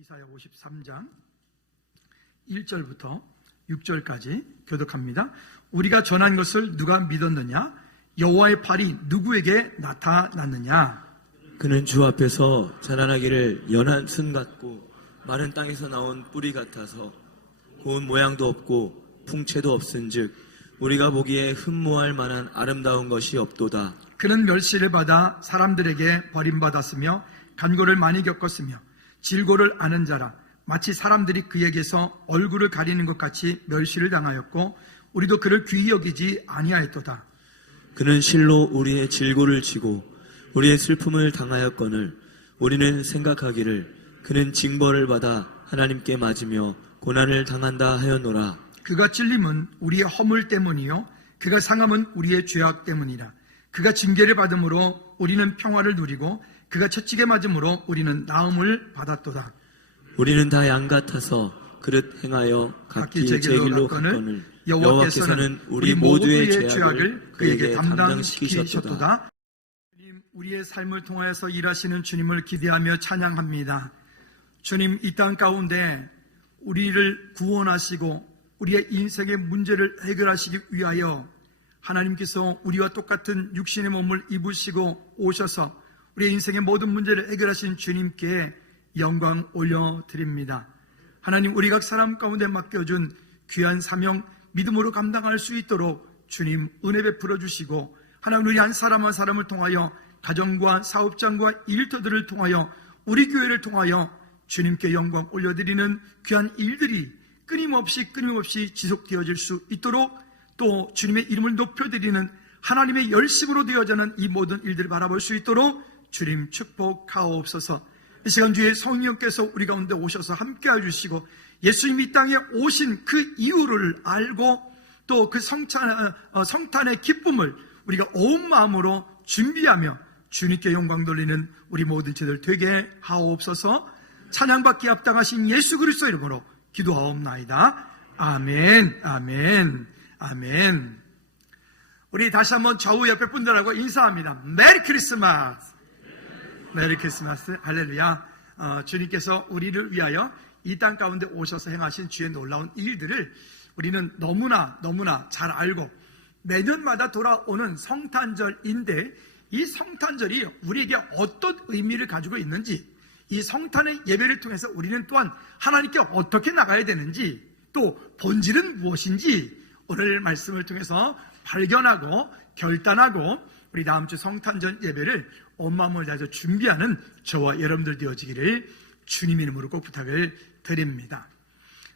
이사야 53장 1절부터 6절까지 교독합니다. 우리가 전한 것을 누가 믿었느냐? 여호와의 팔이 누구에게 나타났느냐? 그는 주 앞에서 자라나기를 연한 순 같고 마른 땅에서 나온 뿌리 같아서 고운 모양도 없고 풍채도 없은즉 우리가 보기에 흠모할 만한 아름다운 것이 없도다. 그는 멸시를 받아 사람들에게 버림받았으며 간고를 많이 겪었으며 질고를 아는 자라. 마치 사람들이 그에게서 얼굴을 가리는 것 같이 멸시를 당하였고 우리도 그를 귀히 여기지 아니하였도다. 그는 실로 우리의 질고를 지고 우리의 슬픔을 당하였거늘 우리는 생각하기를 그는 징벌을 받아 하나님께 맞으며 고난을 당한다 하였노라. 그가 찔림은 우리의 허물 때문이요 그가 상함은 우리의 죄악 때문이라. 그가 징계를 받음으로 우리는 평화를 누리고 그가 채찍에 맞음으로 우리는 나음을 받았도다. 우리는 다 양 같아서 그릇 행하여 각기 제 길로 갔거늘 여호와께서는 우리 모두의 죄악을 그에게 담당시키셨도다. 주님, 우리의 삶을 통하여서 일하시는 주님을 기대하며 찬양합니다. 주님, 이 땅 가운데 우리를 구원하시고 우리의 인생의 문제를 해결하시기 위하여 하나님께서 우리와 똑같은 육신의 몸을 입으시고 오셔서 우리의 인생의 모든 문제를 해결하신 주님께 영광 올려드립니다. 하나님, 우리 각 사람 가운데 맡겨준 귀한 사명 믿음으로 감당할 수 있도록 주님 은혜 베풀어 주시고, 하나님 우리 한 사람 한 사람을 통하여 가정과 사업장과 일터들을 통하여 우리 교회를 통하여 주님께 영광 올려드리는 귀한 일들이 끊임없이 지속되어질 수 있도록, 또 주님의 이름을 높여드리는 하나님의 열심으로 되어지는 이 모든 일들을 바라볼 수 있도록 주님 축복하옵소서. 이 시간 주의 성령께서 우리 가운데 오셔서 함께해 주시고 예수님이 이 땅에 오신 그 이유를 알고 또 그 성탄의 기쁨을 우리가 온 마음으로 준비하며 주님께 영광 돌리는 우리 모든 제들 되게 하옵소서. 찬양받기 합당하신 예수 그리스도 이름으로 기도하옵나이다. 아멘, 아멘, 아멘. 우리 다시 한번 좌우 옆에 분들하고 인사합니다. 메리 크리스마스! 메리 크리스마스! 할렐루야! 주님께서 우리를 위하여 이 땅 가운데 오셔서 행하신 주의 놀라운 일들을 우리는 너무나 잘 알고 매년마다 돌아오는 성탄절인데, 이 성탄절이 우리에게 어떤 의미를 가지고 있는지, 이 성탄의 예배를 통해서 우리는 또한 하나님께 어떻게 나가야 되는지, 또 본질은 무엇인지 오늘 말씀을 통해서 발견하고 결단하고 우리 다음 주 성탄절 예배를 온 마음을 다해서 준비하는 저와 여러분들 되어지기를 주님 이름으로 꼭 부탁을 드립니다.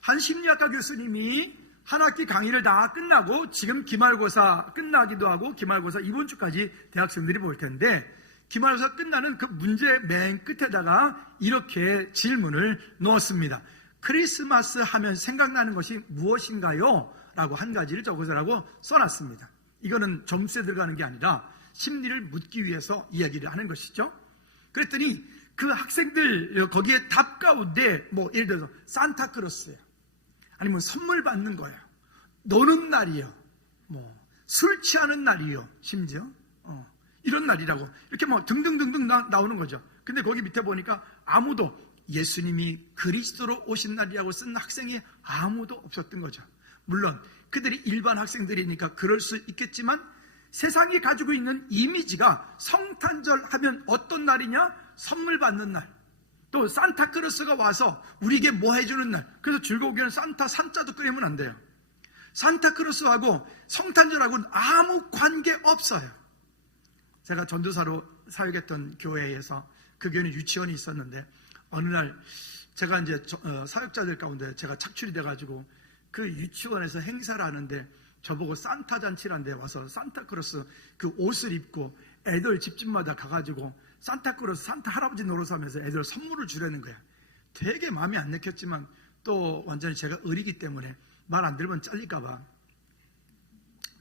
한 심리학과 교수님이 한 학기 강의를 다 끝나고 지금 기말고사 끝나기도 하고 기말고사 이번 주까지 대학생들이 볼 텐데, 기말고사 끝나는 그 문제 맨 끝에다가 이렇게 질문을 넣었습니다. 크리스마스 하면 생각나는 것이 무엇인가요? 라고 한 가지를 적어서라고 써놨습니다. 이거는 점수에 들어가는 게 아니라 심리를 묻기 위해서 이야기를 하는 것이죠. 그랬더니 그 학생들 거기에 답 가운데 예를 들어서 산타크로스예요, 아니면 선물 받는 거예요, 노는 날이요, 술 취하는 날이요, 심지어 이런 날이라고 이렇게 등등등등 나오는 거죠. 근데 거기 밑에 보니까 아무도 예수님이 그리스도로 오신 날이라고 쓴 학생이 아무도 없었던 거죠. 물론 그들이 일반 학생들이니까 그럴 수 있겠지만 세상이 가지고 있는 이미지가 성탄절 하면 어떤 날이냐? 선물 받는 날, 또 산타크로스가 와서 우리에게 뭐 해주는 날. 그래서 즐거우기에는 산자도 끓이면 안 돼요. 산타크로스하고 성탄절하고는 아무 관계 없어요. 제가 전도사로 사역했던 교회에서, 그 교회는 유치원이 있었는데 어느 날 제가 이제 사역자들 가운데 제가 착출이 돼가지고 그 유치원에서 행사를 하는데 저보고 산타 잔치라는 데 와서 산타크로스 그 옷을 입고 애들 집집마다 가가지고 산타크로스 산타 할아버지 노릇하면서 애들 선물을 주려는 거야. 되게 마음에 안 내켰지만 또 완전히 제가 어리기 때문에 말 안 들으면 잘릴까봐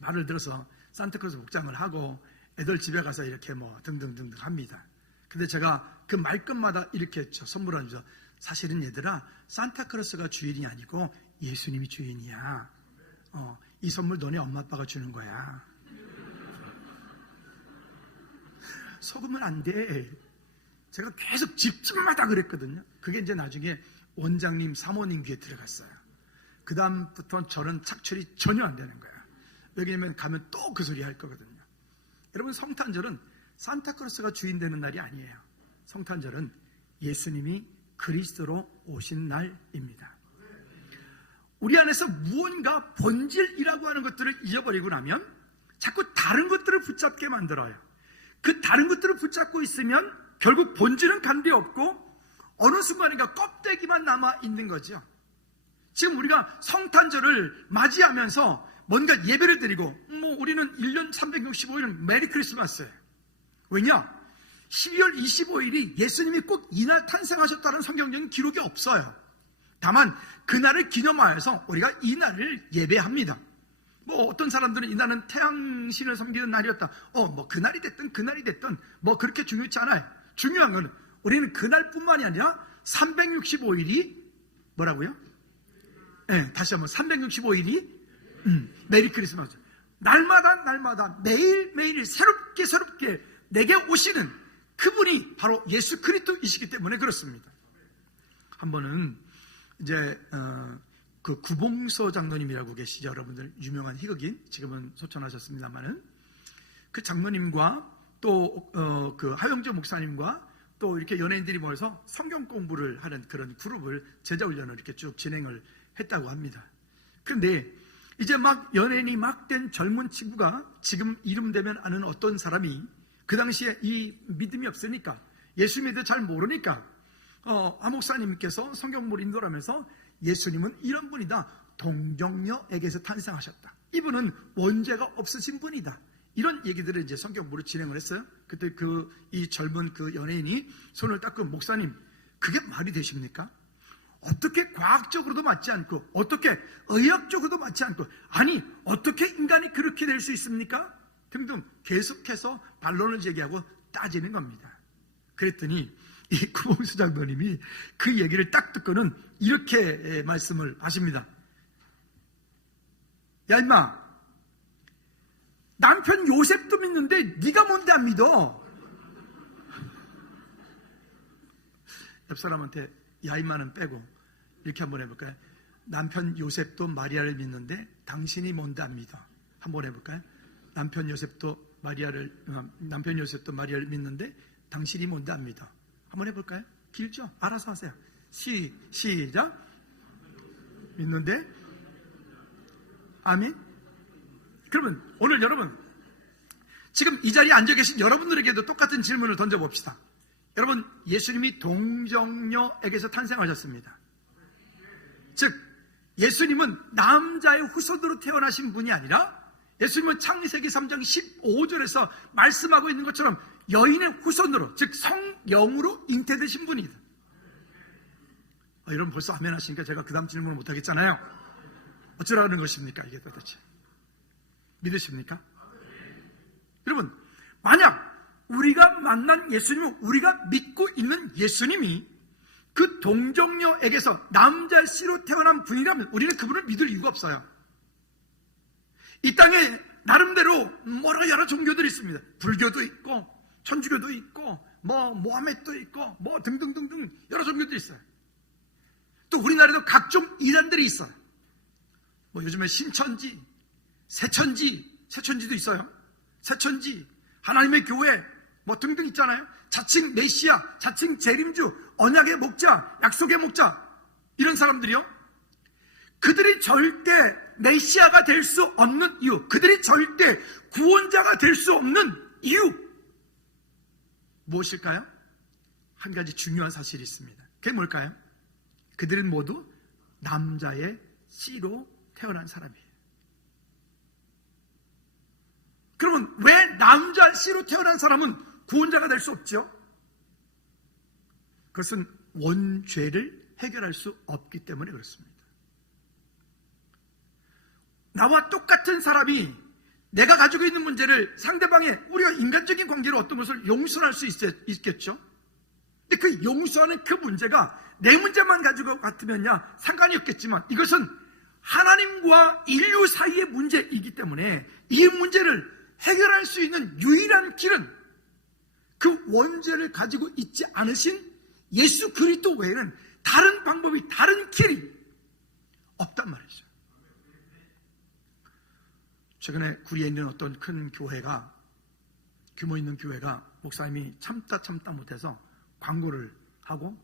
말을 들어서 산타크로스 복장을 하고 애들 집에 가서 이렇게 등등등등 합니다. 근데 제가 그 말끝마다 이렇게 했죠. 선물을 주죠. 사실은 얘들아, 산타크로스가 주인이 아니고 예수님이 주인이야. 이 선물 너네 엄마 아빠가 주는 거야. 속으면 안 돼. 제가 계속 집집마다 그랬거든요. 그게 이제 나중에 원장님, 사모님 귀에 들어갔어요. 그 다음부터 저는 착출이 전혀 안 되는 거예요. 왜냐면 가면 또 그 소리 할 거거든요. 여러분, 성탄절은 산타크로스가 주인 되는 날이 아니에요. 성탄절은 예수님이 그리스도로 오신 날입니다. 우리 안에서 무언가 본질이라고 하는 것들을 잊어버리고 나면 자꾸 다른 것들을 붙잡게 만들어요. 그 다른 것들을 붙잡고 있으면 결국 본질은 간데 없고 어느 순간인가 껍데기만 남아 있는 거죠. 지금 우리가 성탄절을 맞이하면서 뭔가 예배를 드리고 우리는 1년 365일은 메리 크리스마스예요. 왜냐? 12월 25일이 예수님이 꼭 이날 탄생하셨다는 성경적인 기록이 없어요. 다만 그날을 기념하여서 우리가 이날을 예배합니다. 어떤 사람들은 이날은 태양신을 섬기는 날이었다. 그날이 됐든 그렇게 중요치 않아요. 중요한 건 우리는 그날뿐만이 아니라 365일이 뭐라고요? 네, 다시 한번 365일이 메리 크리스마스. 날마다 매일매일 새롭게 내게 오시는 그분이 바로 예수 그리스도이시기 때문에 그렇습니다. 한 번은 이제 그 구봉서 장로님이라고 계시죠. 여러분들 유명한 희극인, 지금은 소천하셨습니다만은 그 장로님과 또 그 하영조 목사님과 또 이렇게 연예인들이 모여서 성경 공부를 하는 그런 그룹을 제자훈련을 이렇게 쭉 진행을 했다고 합니다. 그런데 이제 막 연예인이 막 된 젊은 친구가 지금 이름 되면 아는 어떤 사람이 그 당시에 이 믿음이 없으니까 예수 믿어 잘 모르니까 하 목사님께서 성경을 인도하면서 예수님은 이런 분이다. 동정녀에게서 탄생하셨다. 이분은 원죄가 없으신 분이다. 이런 얘기들을 이제 성경으로 진행을 했어요. 그때 이 젊은 그 연예인이 손을 닦고 목사님, 그게 말이 되십니까? 어떻게 과학적으로도 맞지 않고 어떻게 의학적으로도 맞지 않고 아니 어떻게 인간이 그렇게 될 수 있습니까? 등등 계속해서 반론을 제기하고 따지는 겁니다. 그랬더니 이 구봉수 장로님이 그 얘기를 딱 듣고는 이렇게 말씀을 하십니다. 야 임마, 남편 요셉도 믿는데 네가 뭔데 안 믿어? 옆 사람한테 야 임마는 빼고 이렇게 한번 해볼까요? 남편 요셉도 마리아를 믿는데 당신이 뭔데 안 믿어? 한번 해볼까요? 남편 요셉도 마리아를 믿는데 당신이 뭔데 안 믿어? 한번 해볼까요? 길죠? 알아서 하세요. 시작. 믿는데 아멘. 그러면 오늘 여러분 지금 이 자리에 앉아 계신 여러분들에게도 똑같은 질문을 던져봅시다. 여러분, 예수님이 동정녀에게서 탄생하셨습니다. 즉 예수님은 남자의 후손으로 태어나신 분이 아니라 예수님은 창세기 3장 15절에서 말씀하고 있는 것처럼 여인의 후손으로, 즉 성령으로 잉태되신 분이다. 여러분 벌써 아멘 하시니까 제가 그 다음 질문을 못하겠잖아요. 어쩌라는 것입니까 이게 도대체? 믿으십니까? 여러분, 만약 우리가 만난 예수님은, 우리가 믿고 있는 예수님이 그 동정녀에게서 남자 씨로 태어난 분이라면 우리는 그분을 믿을 이유가 없어요. 이 땅에 나름대로 여러 종교들이 있습니다. 불교도 있고 천주교도 있고 모하메도 있고 등등등등 여러 종교들이 있어요. 또 우리나라에도 각종 이단들이 있어요. 요즘에 신천지, 새천지도 있어요. 새천지, 하나님의 교회 등등 있잖아요. 자칭 메시아, 자칭 재림주, 언약의 목자, 약속의 목자, 이런 사람들이요. 그들이 절대 메시아가 될 수 없는 이유, 그들이 절대 구원자가 될 수 없는 이유 무엇일까요? 한 가지 중요한 사실이 있습니다. 그게 뭘까요? 그들은 모두 남자의 씨로 태어난 사람이에요. 그러면 왜 남자 씨로 태어난 사람은 구원자가 될 수 없죠? 그것은 원죄를 해결할 수 없기 때문에 그렇습니다. 나와 똑같은 사람이 내가 가지고 있는 문제를 상대방의, 우리가 인간적인 관계로 어떤 것을 용서할 수 있겠죠? 근데 그 용서하는 그 문제가 내 문제만 가지고 같으면야 상관이 없겠지만 이것은 하나님과 인류 사이의 문제이기 때문에 이 문제를 해결할 수 있는 유일한 길은 그 원죄를 가지고 있지 않으신 예수 그리스도 외에는 다른 방법이, 다른 길이 없단 말이죠. 최근에 구리에 있는 어떤 큰 교회가, 규모 있는 교회가 목사님이 참다 못해서 광고를 하고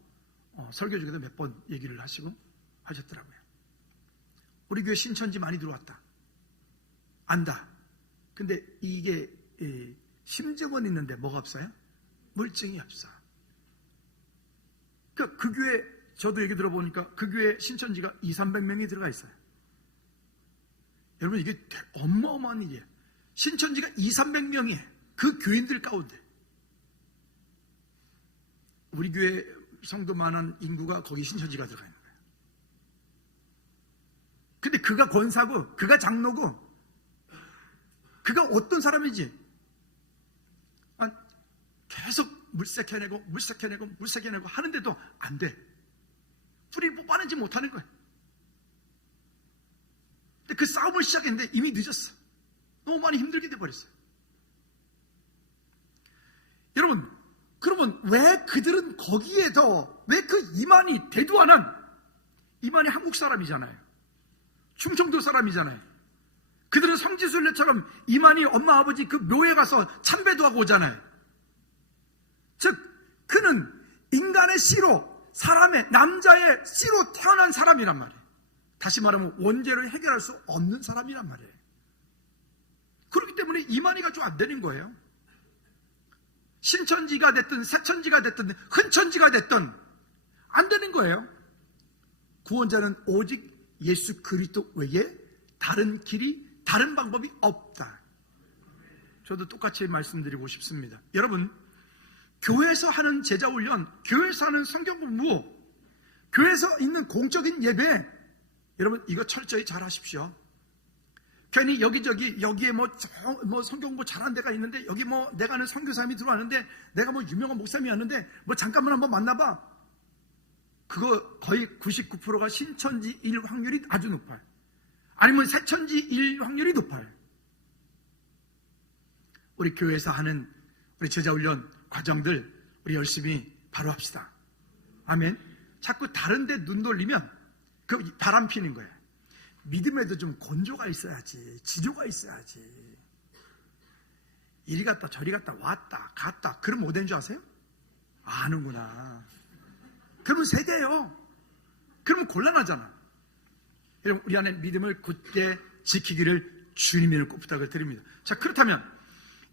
설교 중에도 몇 번 얘기를 하시고 하셨더라고요. 우리 교회 신천지 많이 들어왔다. 안다. 근데 이게 심증은 있는데 뭐가 없어요? 물증이 없어. 그 교회, 저도 얘기 들어보니까 그 교회 신천지가 200~300명이 들어가 있어요. 여러분, 이게 어마어마한 일이에요. 신천지가 200~300명이에요. 그 교인들 가운데. 우리 교회 성도만한 인구가 거기 신천지가 들어가 있는 거예요. 근데 그가 권사고, 그가 장로고, 그가 어떤 사람이지? 계속 물색해내고 하는데도 안 돼. 뿌리를 뽑아내지 못하는 거예요. 근데 그 싸움을 시작했는데 이미 늦었어. 너무 많이 힘들게 돼버렸어요. 여러분, 그러면 왜 그들은 거기에도, 왜 그 이만희, 대두하는 이만희 한국 사람이잖아요. 충청도 사람이잖아요. 그들은 성지순례처럼 이만희 엄마 아버지 그 묘에 가서 참배도 하고 오잖아요. 즉 그는 인간의 씨로, 사람의, 남자의 씨로 태어난 사람이란 말이에요. 다시 말하면 원죄를 해결할 수 없는 사람이란 말이에요. 그렇기 때문에 이만희가 좀 안 되는 거예요. 신천지가 됐든 새천지가 됐든 흔천지가 됐든 안 되는 거예요. 구원자는 오직 예수 그리스도 외에 다른 길이, 다른 방법이 없다. 저도 똑같이 말씀드리고 싶습니다. 여러분, 교회에서 하는 제자훈련, 교회에서 하는 성경 공부, 교회에서 있는 공적인 예배, 여러분 이거 철저히 잘 하십시오. 괜히 여기저기 여기에 뭐 성경 공부 잘하는 데가 있는데, 여기 뭐 내가 아는 선교사님이 들어왔는데, 내가 뭐 유명한 목사님이었는데 뭐 잠깐만 한번 만나봐. 그거 거의 99%가 신천지일 확률이 아주 높아요. 아니면 새천지일 확률이 높아요. 우리 교회에서 하는 우리 제자훈련 과정들 우리 열심히 바로 합시다. 아멘. 자꾸 다른 데 눈 돌리면 그 바람 피는 거예요. 믿음에도 좀 건조가 있어야지, 지조가 있어야지. 이리 갔다 저리 갔다 왔다 갔다, 그럼 뭐 된 줄 아세요? 아는구나. 그러면 세대예요. 그러면 곤란하잖아. 여러분, 우리 안에 믿음을 굳게 지키기를 주님의 꼭 부탁을 드립니다. 자, 그렇다면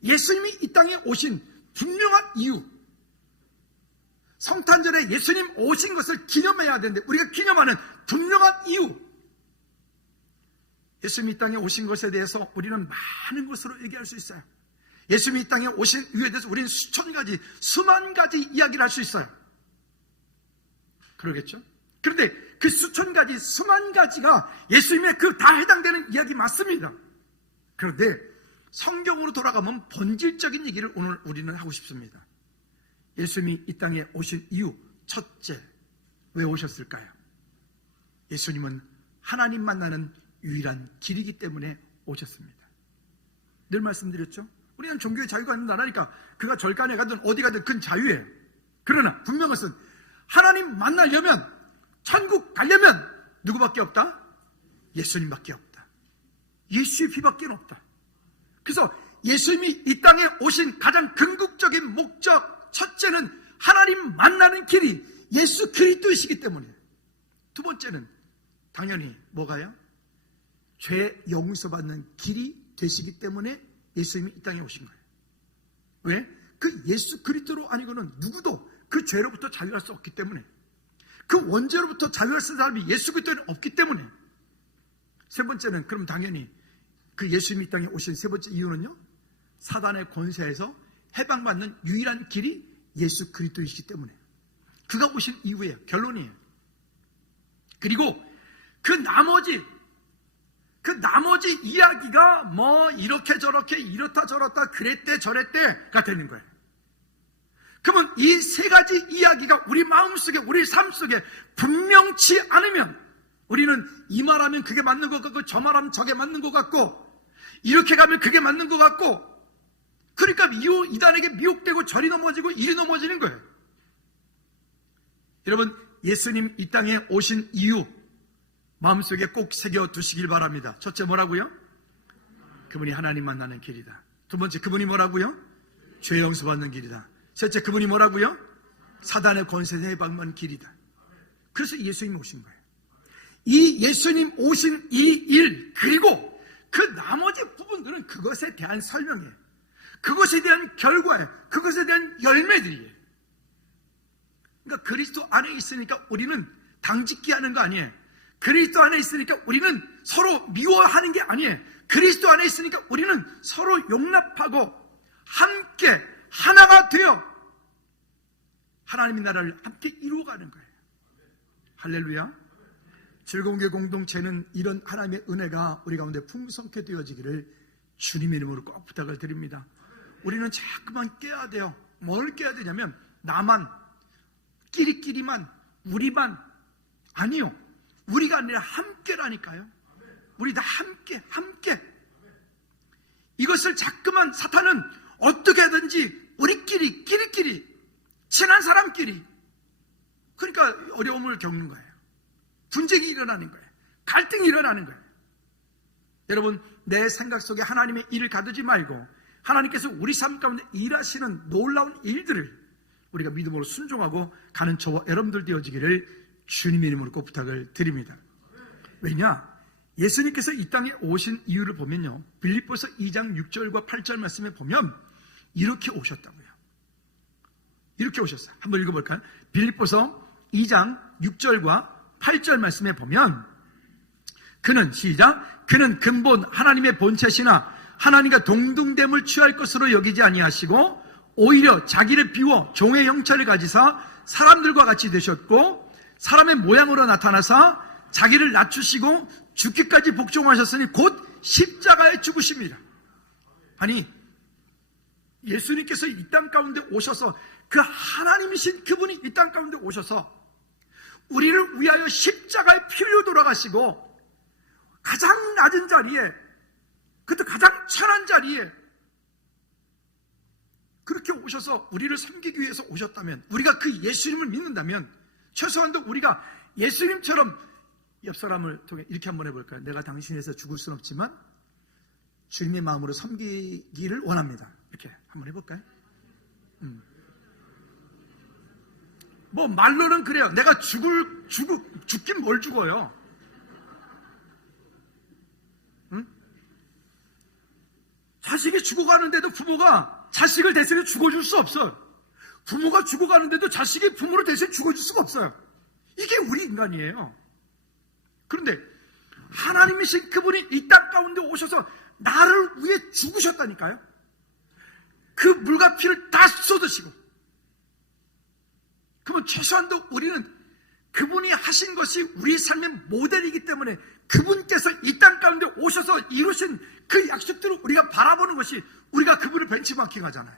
예수님이 이 땅에 오신 분명한 이유, 성탄절에 예수님 오신 것을 기념해야 되는데 우리가 기념하는 분명한 이유, 예수님이 이 땅에 오신 것에 대해서 우리는 많은 것으로 얘기할 수 있어요. 예수님이 이 땅에 오신 이유에 대해서 우리는 수천 가지, 수만 가지 이야기를 할 수 있어요. 그러겠죠? 그런데 그 수천 가지, 수만 가지가 예수님의 그 다 해당되는 이야기 맞습니다. 그런데 성경으로 돌아가면 본질적인 얘기를 오늘 우리는 하고 싶습니다. 예수님이 이 땅에 오신 이유, 첫째, 왜 오셨을까요? 예수님은 하나님 만나는 유일한 길이기 때문에 오셨습니다. 늘 말씀드렸죠? 우리는 종교의 자유가 있는 나라니까 그가 절간에 가든 어디 가든 그건 자유예요. 그러나 분명한 것은 하나님 만나려면, 천국 가려면 누구밖에 없다? 예수님밖에 없다. 예수의 피밖에 없다. 그래서 예수님이 이 땅에 오신 가장 궁극적인 목적, 첫째는 하나님 만나는 길이 예수 그리스도이시기 때문에, 두 번째는 당연히 뭐가요? 죄 용서받는 길이 되시기 때문에 예수님이 이 땅에 오신 거예요. 왜? 그 예수 그리스도로 아니고는 누구도 그 죄로부터 자유할 수 없기 때문에, 그 원죄로부터 자유할 수 있는 사람이 예수 그리스도는 없기 때문에. 세 번째는 그럼 당연히 그 예수님이 이 땅에 오신 세 번째 이유는요, 사단의 권세에서 해방받는 유일한 길이 예수 그리스도이시기 때문에, 그가 오신 이유예요. 결론이에요. 그리고 그 나머지 이야기가 뭐 이렇게 저렇게 이렇다 저렇다 그랬대 저랬대가 되는 거예요. 그러면 이 세 가지 이야기가 우리 마음속에, 우리 삶 속에 분명치 않으면 우리는 이 말하면 그게 맞는 것 같고, 저 말하면 저게 맞는 것 같고, 이렇게 가면 그게 맞는 것 같고, 그러니까 이단에게 미혹되고 저리 넘어지고 이리 넘어지는 거예요. 여러분, 예수님 이 땅에 오신 이유 마음속에 꼭 새겨두시길 바랍니다. 첫째 뭐라고요? 그분이 하나님 만나는 길이다. 두 번째, 그분이 뭐라고요? 죄 용서받는 길이다. 셋째, 그분이 뭐라고요? 사단의 권세에 해방받는 길이다. 그래서 예수님이 오신 거예요. 이 예수님 오신 이 일, 그리고 그 나머지 부분들은 그것에 대한 설명이에요. 그것에 대한 결과예요. 그것에 대한 열매들이에요. 그러니까 그리스도 안에 있으니까 우리는 당짓기 하는 거 아니에요. 그리스도 안에 있으니까 우리는 서로 미워하는 게 아니에요. 그리스도 안에 있으니까 우리는 서로 용납하고 함께 하나가 되어 하나님의 나라를 함께 이루어가는 거예요. 할렐루야. 즐거운 게 공동체는 이런 하나님의 은혜가 우리 가운데 풍성케 되어지기를 주님의 이름으로 꼭 부탁을 드립니다. 우리는 자꾸만 깨야 돼요. 뭘 깨야 되냐면 나만, 끼리끼리만, 우리만, 아니요. 우리가 아니라 함께라니까요. 우리 다 함께. 이것을 자꾸만 사탄은 어떻게 하든지 우리끼리, 끼리끼리, 친한 사람끼리, 그러니까 어려움을 겪는 거예요. 분쟁이 일어나는 거예요. 갈등이 일어나는 거예요. 여러분, 내 생각 속에 하나님의 일을 가두지 말고 하나님께서 우리 삶 가운데 일하시는 놀라운 일들을 우리가 믿음으로 순종하고 가는 저와 여러분들 되어지기를 주님의 이름으로 꼭 부탁을 드립니다. 왜냐? 예수님께서 이 땅에 오신 이유를 보면요, 빌립보서 2장 6절과 8절 말씀에 보면 이렇게 오셨다고요. 이렇게 오셨어요. 한번 읽어볼까요? 빌립보서 2장 6절과 8절 말씀에 보면 그는, 시작, 그는 근본 하나님의 본체시나 하나님과 동등됨을 취할 것으로 여기지 아니하시고 오히려 자기를 비워 종의 형체를 가지사 사람들과 같이 되셨고 사람의 모양으로 나타나사 자기를 낮추시고 죽기까지 복종하셨으니 곧 십자가에 죽으십니다. 아니, 예수님께서 이 땅 가운데 오셔서 그 하나님이신 그분이 이 땅 가운데 오셔서 우리를 위하여 십자가의 피로 돌아가시고 가장 낮은 자리에, 그것도 가장 천한 자리에 그렇게 오셔서 우리를 섬기기 위해서 오셨다면, 우리가 그 예수님을 믿는다면 최소한도 우리가 예수님처럼 옆 사람을 통해 이렇게 한번 해볼까요? 내가 당신에서 죽을 수는 없지만 주님의 마음으로 섬기기를 원합니다. 이렇게 한번 해볼까요? 뭐 말로는 그래요. 내가 죽긴 뭘 죽어요. 응? 자식이 죽어가는데도 부모가 자식을 대신해 죽어줄 수 없어요. 부모가 죽어가는데도 자식이 부모를 대신해 죽어줄 수가 없어요. 이게 우리 인간이에요. 그런데 하나님이신 그분이 이 땅 가운데 오셔서 나를 위해 죽으셨다니까요. 그 물과 피를 다 쏟으시고, 그러면 최소한도 우리는 그분이 하신 것이 우리 삶의 모델이기 때문에 그분께서 이 땅 가운데 오셔서 이루신 그 약속들을 우리가 바라보는 것이 우리가 그분을 벤치마킹 하잖아요.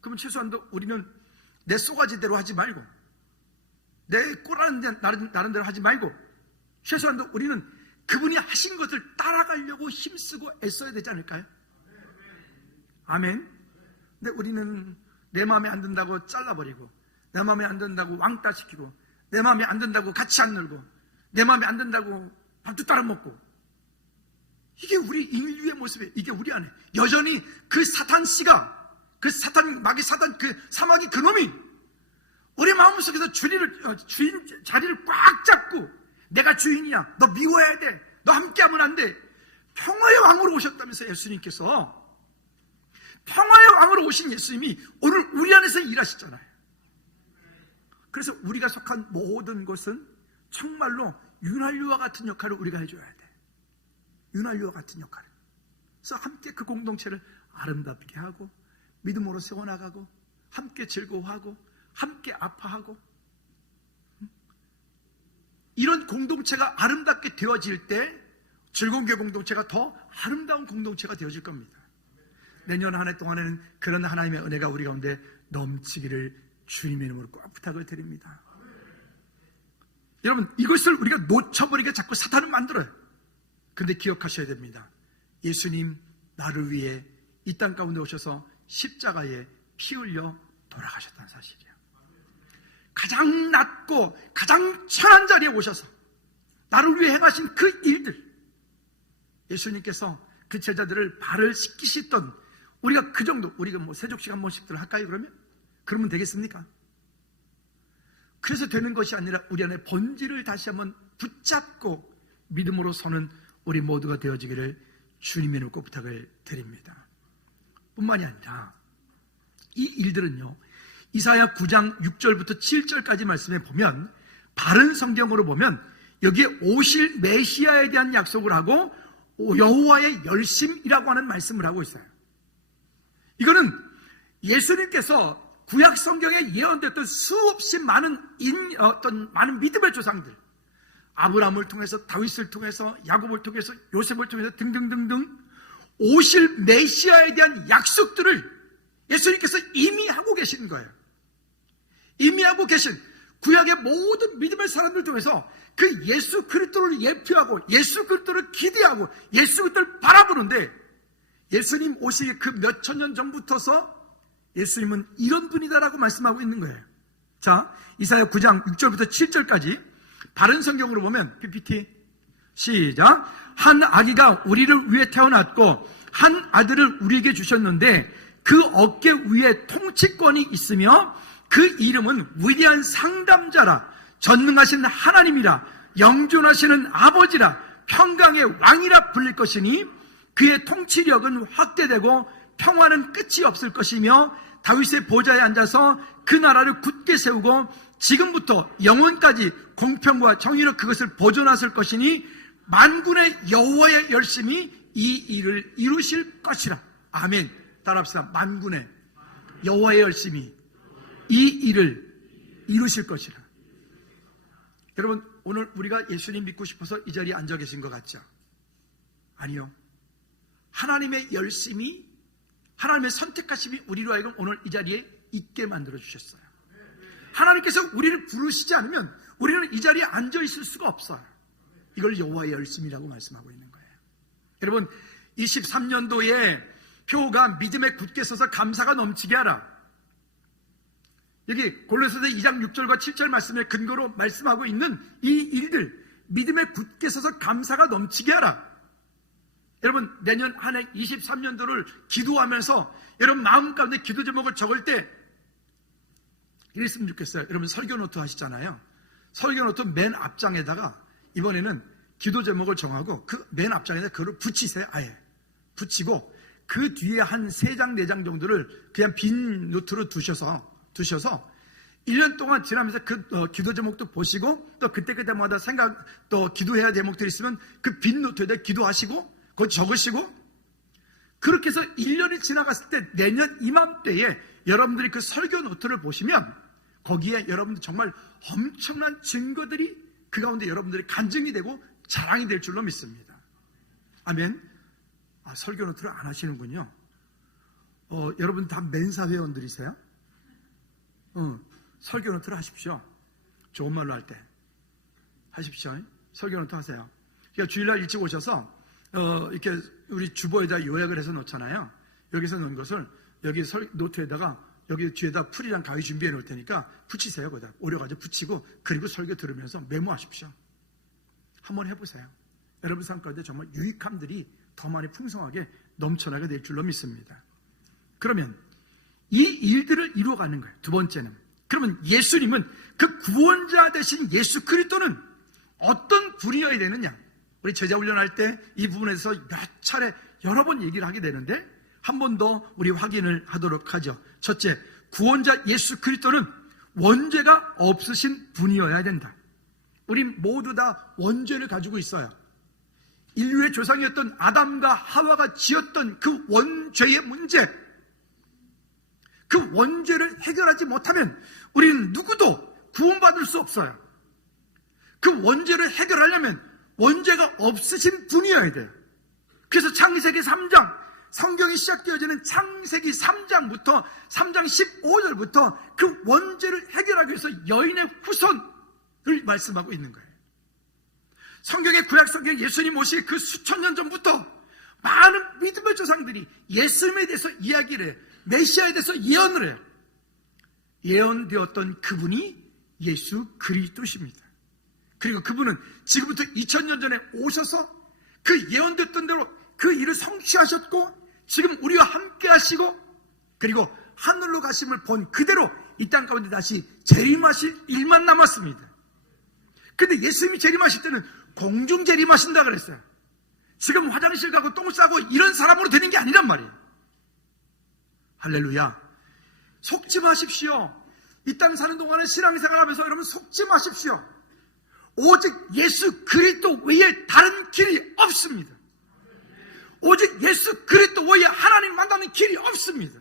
그러면 최소한도 우리는 내 쏘가지대로 하지 말고, 내 꼬라는 나름대로 하지 말고, 최소한도 우리는 그분이 하신 것을 따라가려고 힘쓰고 애써야 되지 않을까요? 아멘. 근데 우리는 내 마음에 안 든다고 잘라버리고, 내 마음에 안 든다고 왕따시키고, 내 마음에 안 든다고 같이 안 놀고, 내 마음에 안 든다고 밥도 따라 먹고, 이게 우리 인류의 모습이에요. 이게 우리 안에 여전히 그 사탄씨가, 그 사탄, 마귀 사탄, 그 사마귀 그놈이 우리 마음속에서 주인 자리를 꽉 잡고, 내가 주인이야, 너 미워해야 돼, 너 함께하면 안 돼. 평화의 왕으로 오셨다면서 예수님께서. 평화의 왕으로 오신 예수님이 오늘 우리 안에서 일하시잖아요. 그래서 우리가 속한 모든 것은 정말로 윤활유와 같은 역할을 우리가 해줘야 돼. 윤활유와 같은 역할을. 그래서 함께 그 공동체를 아름답게 하고, 믿음으로 세워나가고, 함께 즐거워하고, 함께 아파하고, 이런 공동체가 아름답게 되어질 때 즐거운 교회 공동체가 더 아름다운 공동체가 되어질 겁니다. 내년 한 해 동안에는 그런 하나님의 은혜가 우리 가운데 넘치기를 주님의 이름으로 꼭 부탁을 드립니다. 여러분, 이것을 우리가 놓쳐버리게 자꾸 사탄은 만들어요. 근데 기억하셔야 됩니다. 예수님 나를 위해 이 땅 가운데 오셔서 십자가에 피 흘려 돌아가셨다는 사실이에요. 가장 낮고 가장 천한 자리에 오셔서 나를 위해 행하신 그 일들, 예수님께서 그 제자들을 발을 씻기시던, 우리가 그 정도, 우리가 뭐 세족식 한 번씩들 할까요? 그러면 되겠습니까? 그래서 되는 것이 아니라 우리 안에 본질을 다시 한번 붙잡고 믿음으로 서는 우리 모두가 되어지기를 주님의 이름으로 부탁을 드립니다. 뿐만이 아니라 이 일들은요, 이사야 9장 6절부터 7절까지 말씀에 보면, 바른 성경으로 보면 여기에 오실 메시아에 대한 약속을 하고 여호와의 열심이라고 하는 말씀을 하고 있어요. 이거는 예수님께서 구약 성경에 예언됐던 수없이 많은 많은 믿음의 조상들, 아브라함을 통해서, 다윗을 통해서, 야곱을 통해서, 요셉을 통해서 등등등등 오실 메시아에 대한 약속들을 예수님께서 이미 하고 계신 거예요. 이미 하고 계신 구약의 모든 믿음의 사람들 통해서 그 예수 그리스도를 예표하고 예수 그리스도를 기대하고 예수 그리스도를 바라보는데, 예수님 오시기 그 몇천 년 전부터서 예수님은 이런 분이다라고 말씀하고 있는 거예요. 자, 이사야 9장 6절부터 7절까지 바른 성경으로 보면, PPT 시작. 한 아기가 우리를 위해 태어났고 한 아들을 우리에게 주셨는데 그 어깨 위에 통치권이 있으며 그 이름은 위대한 상담자라, 전능하신 하나님이라, 영존하시는 아버지라, 평강의 왕이라 불릴 것이니 그의 통치력은 확대되고 평화는 끝이 없을 것이며 다윗의 보좌에 앉아서 그 나라를 굳게 세우고 지금부터 영원까지 공평과 정의로 그것을 보존하실 것이니 만군의 여호와의 열심이 이 일을 이루실 것이라. 아멘. 따라합시다. 만군의 여호와의 열심이 이 일을 이루실 것이라. 여러분, 오늘 우리가 예수님 믿고 싶어서 이 자리에 앉아 계신 것 같죠? 아니요. 하나님의 열심이, 하나님의 선택하심이 우리로 하여금 오늘 이 자리에 있게 만들어 주셨어요. 하나님께서 우리를 부르시지 않으면 우리는 이 자리에 앉아 있을 수가 없어요. 이걸 여호와의 열심이라고 말씀하고 있는 거예요. 여러분, 23년도에 표가 믿음에 굳게 서서 감사가 넘치게 하라. 여기 골로새서 2장 6절과 7절 말씀에 근거로 말씀하고 있는 이 일들, 믿음에 굳게 서서 감사가 넘치게 하라. 여러분, 내년 한 해 23년도를 기도하면서 여러분 마음 가운데 기도 제목을 적을 때 이랬으면 좋겠어요. 여러분 설교 노트 하시잖아요. 설교 노트 맨 앞장에다가 이번에는 기도 제목을 정하고 그 맨 앞장에다 그걸 붙이세요. 아예 붙이고 그 뒤에 한 3장 4장 정도를 그냥 빈 노트로 두셔서 1년 동안 지나면서 그 기도 제목도 보시고 또 그때마다 또 기도해야 될 제목들이 있으면 그 빈 노트에다 기도하시고 그거 적으시고, 그렇게 해서 1년이 지나갔을 때 내년 이맘때에 여러분들이 그 설교 노트를 보시면 거기에 여러분들 정말 엄청난 증거들이 그 가운데 여러분들이 간증이 되고 자랑이 될 줄로 믿습니다. 아멘. 설교 노트를 안 하시는군요. 여러분 다 멘사 회원들이세요? 설교 노트를 하십시오. 좋은 말로 할 때 하십시오. 설교 노트 하세요. 그러니까 주일날 일찍 오셔서 이렇게 우리 주보에다 요약을 해서 놓잖아요. 여기서 놓은 것을 여기 노트에다가 여기 뒤에다 풀이랑 가위 준비해 놓을 테니까 붙이세요. 거기다 오려가지고 붙이고, 그리고 설교 들으면서 메모하십시오. 한번 해보세요. 여러분 삶 가운데 정말 유익함들이 더 많이 풍성하게 넘쳐나게 될 줄로 믿습니다. 그러면 이 일들을 이루어가는 거예요. 두 번째는, 그러면 예수님은, 그 구원자 되신 예수 그리스도는 어떤 분이어야 되느냐? 우리 제자 훈련할 때 이 부분에서 몇 차례 여러 번 얘기를 하게 되는데 한 번 더 우리 확인을 하도록 하죠. 첫째, 구원자 예수 그리스도는 원죄가 없으신 분이어야 된다. 우리 모두 다 원죄를 가지고 있어요. 인류의 조상이었던 아담과 하와가 지었던 그 원죄의 문제, 그 원죄를 해결하지 못하면 우리는 누구도 구원받을 수 없어요. 그 원죄를 해결하려면 원죄가 없으신 분이어야 돼요. 그래서 창세기 3장, 성경이 시작되어지는 창세기 3장부터 3장 15절부터 그 원죄를 해결하기 위해서 여인의 후손을 말씀하고 있는 거예요. 성경의 구약 성경 예수님 오시기 그 수천 년 전부터 많은 믿음의 조상들이 예수님에 대해서 이야기를 해요. 메시아에 대해서 예언을 해요. 예언되었던 그분이 예수 그리스도십니다. 그리고 그분은 지금부터 2000년 전에 오셔서 그 예언됐던 대로 그 일을 성취하셨고, 지금 우리와 함께 하시고, 그리고 하늘로 가심을 본 그대로 이 땅 가운데 다시 재림하실 일만 남았습니다. 근데 예수님이 재림하실 때는 공중 재림하신다 그랬어요. 지금 화장실 가고 똥 싸고 이런 사람으로 되는 게 아니란 말이에요. 할렐루야. 속지 마십시오. 이 땅 사는 동안에 신앙생활 하면서 여러분 속지 마십시오. 오직 예수 그리스도 외에 다른 길이 없습니다. 오직 예수 그리스도 외에 하나님 만나는 길이 없습니다.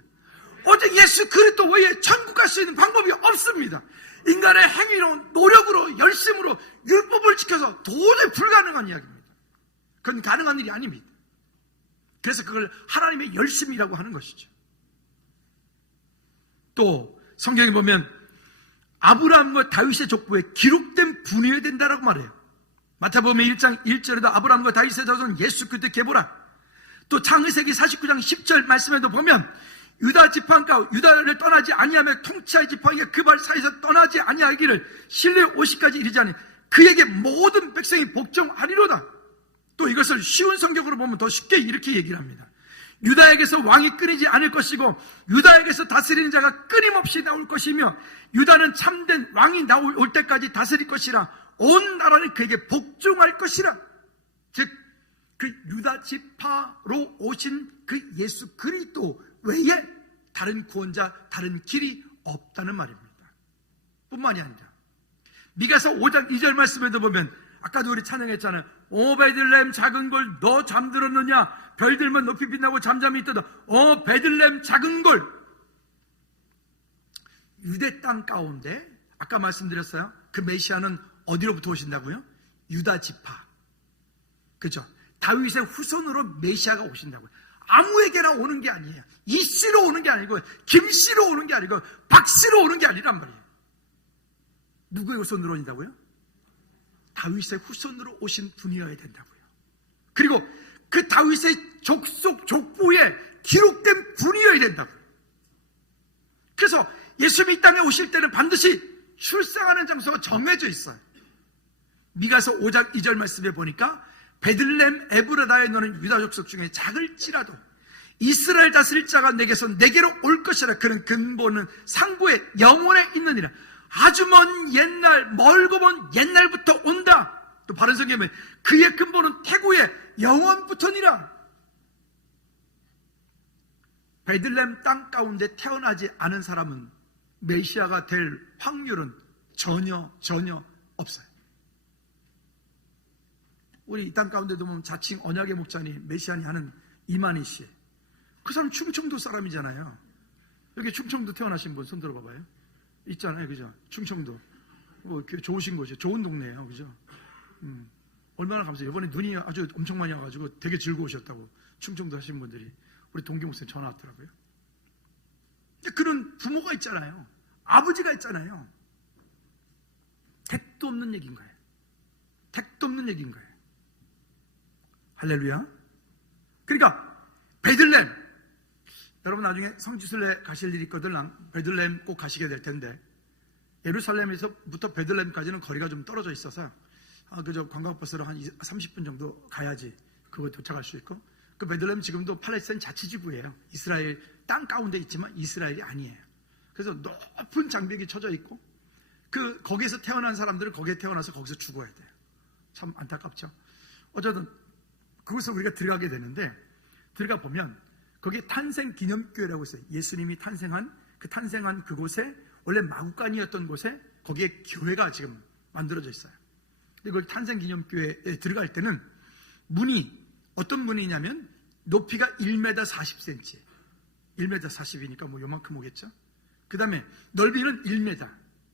오직 예수 그리스도 외에 천국 갈 수 있는 방법이 없습니다. 인간의 행위로, 노력으로, 열심으로 율법을 지켜서 도저히 불가능한 이야기입니다. 그건 가능한 일이 아닙니다. 그래서 그걸 하나님의 열심이라고 하는 것이죠. 또 성경에 보면 아브라함과 다윗의 족보에 기록된 분이어야 된다라고 말해요. 마태복음 1장 1절에도 아브라함과 다윗의 자손 예수 그리스도의 계보라. 또 창세기 49장 10절 말씀에도 보면 유다 지파가 유다를 떠나지 아니하며 통치할 지파에게 그 발 사이에서 떠나지 아니하기를 신뢰 50까지 이르지 않니 그에게 모든 백성이 복종하리로다. 또 이것을 쉬운 성경으로 보면 더 쉽게 이렇게 얘기를 합니다. 유다에게서 왕이 끊이지 않을 것이고 유다에게서 다스리는 자가 끊임없이 나올 것이며 유다는 참된 왕이 나올 때까지 다스릴 것이라 온 나라는 그에게 복종할 것이라. 즉 그 유다 지파로 오신 그 예수 그리스도 외에 다른 구원자, 다른 길이 없다는 말입니다. 뿐만이 아니라 미가서 5장 2절 말씀에도 보면 아까도 우리 찬양했잖아요. 오 베들레헴 작은 골 너 잠들었느냐, 별들만 높이 빛나고 잠잠히 있다도 오 베들레헴 작은 골. 유대 땅 가운데 아까 말씀드렸어요. 그 메시아는 어디로부터 오신다고요? 유다 지파. 그죠? 다윗의 후손으로 메시아가 오신다고요. 아무에게나 오는 게 아니에요. 이씨로 오는 게 아니고 김씨로 오는 게 아니고 박씨로 오는 게 아니란 말이에요. 누구의 후손으로 오신다고요? 다윗의 후손으로 오신 분이어야 된다고요. 그리고 그 다윗의 족속 족보에 기록된 분이어야 된다고요. 그래서 예수님이 이 땅에 오실 때는 반드시 출생하는 장소가 정해져 있어요. 미가서 5장 2절 말씀에 보니까 베들레헴 에브라다에 너는 유다 족속 중에 작을지라도 이스라엘 다스릴 자가 내게서 내게로 올 것이라. 그는 근본은 상부에 영원에 있느니라. 아주 먼 옛날, 멀고 먼 옛날부터 온다. 또 바른 성경에 보면 그의 근본은 태고의 영원부터니라. 베들레헴 땅 가운데 태어나지 않은 사람은 메시아가 될 확률은 전혀 없어요. 우리 이 땅 가운데도 보면 자칭 언약의 목자니 메시아니 하는 이만희 씨, 그 사람 충청도 사람이잖아요. 여기 충청도 태어나신 분 손 들어봐봐요. 있잖아요, 그죠? 충청도 뭐 좋으신 곳이에요. 좋은 동네예요, 그죠? 얼마나 감사해요. 이번에 눈이 아주 엄청 많이 와가지고 되게 즐거우셨다고 충청도 하신 분들이 우리 동기 목사님 전화 왔더라고요. 근데 그런 부모가 있잖아요. 아버지가 있잖아요. 택도 없는 얘기인 거예요. 택도 없는 얘기인 거예요. 할렐루야. 그러니까 베들레헴, 여러분 나중에 성지순례 가실 일이 있거든. 베들레헴 꼭 가시게 될 텐데 예루살렘에서부터 베들레헴까지는 거리가 좀 떨어져 있어서 그저 관광버스로 한 30분 정도 가야지 그거 도착할 수 있고, 그 베들레헴 지금도 팔레스타인 자치지구예요. 이스라엘 땅 가운데 있지만 이스라엘이 아니에요. 그래서 높은 장벽이 쳐져 있고 거기에서 태어난 사람들은 거기에 태어나서 거기서 죽어야 돼요. 참 안타깝죠. 어쨌든 그곳에 우리가 들어가게 되는데, 들어가 보면 거기에 탄생기념교회라고 있어요. 예수님이 탄생한 그곳에 원래 마구간이었던 곳에 거기에 교회가 지금 만들어져 있어요. 근데 거기 탄생기념교회에 들어갈 때는 문이 어떤 문이냐면 높이가 1m 40cm, 1m 40이니까 뭐 요만큼 오겠죠. 그 다음에 넓이는 1m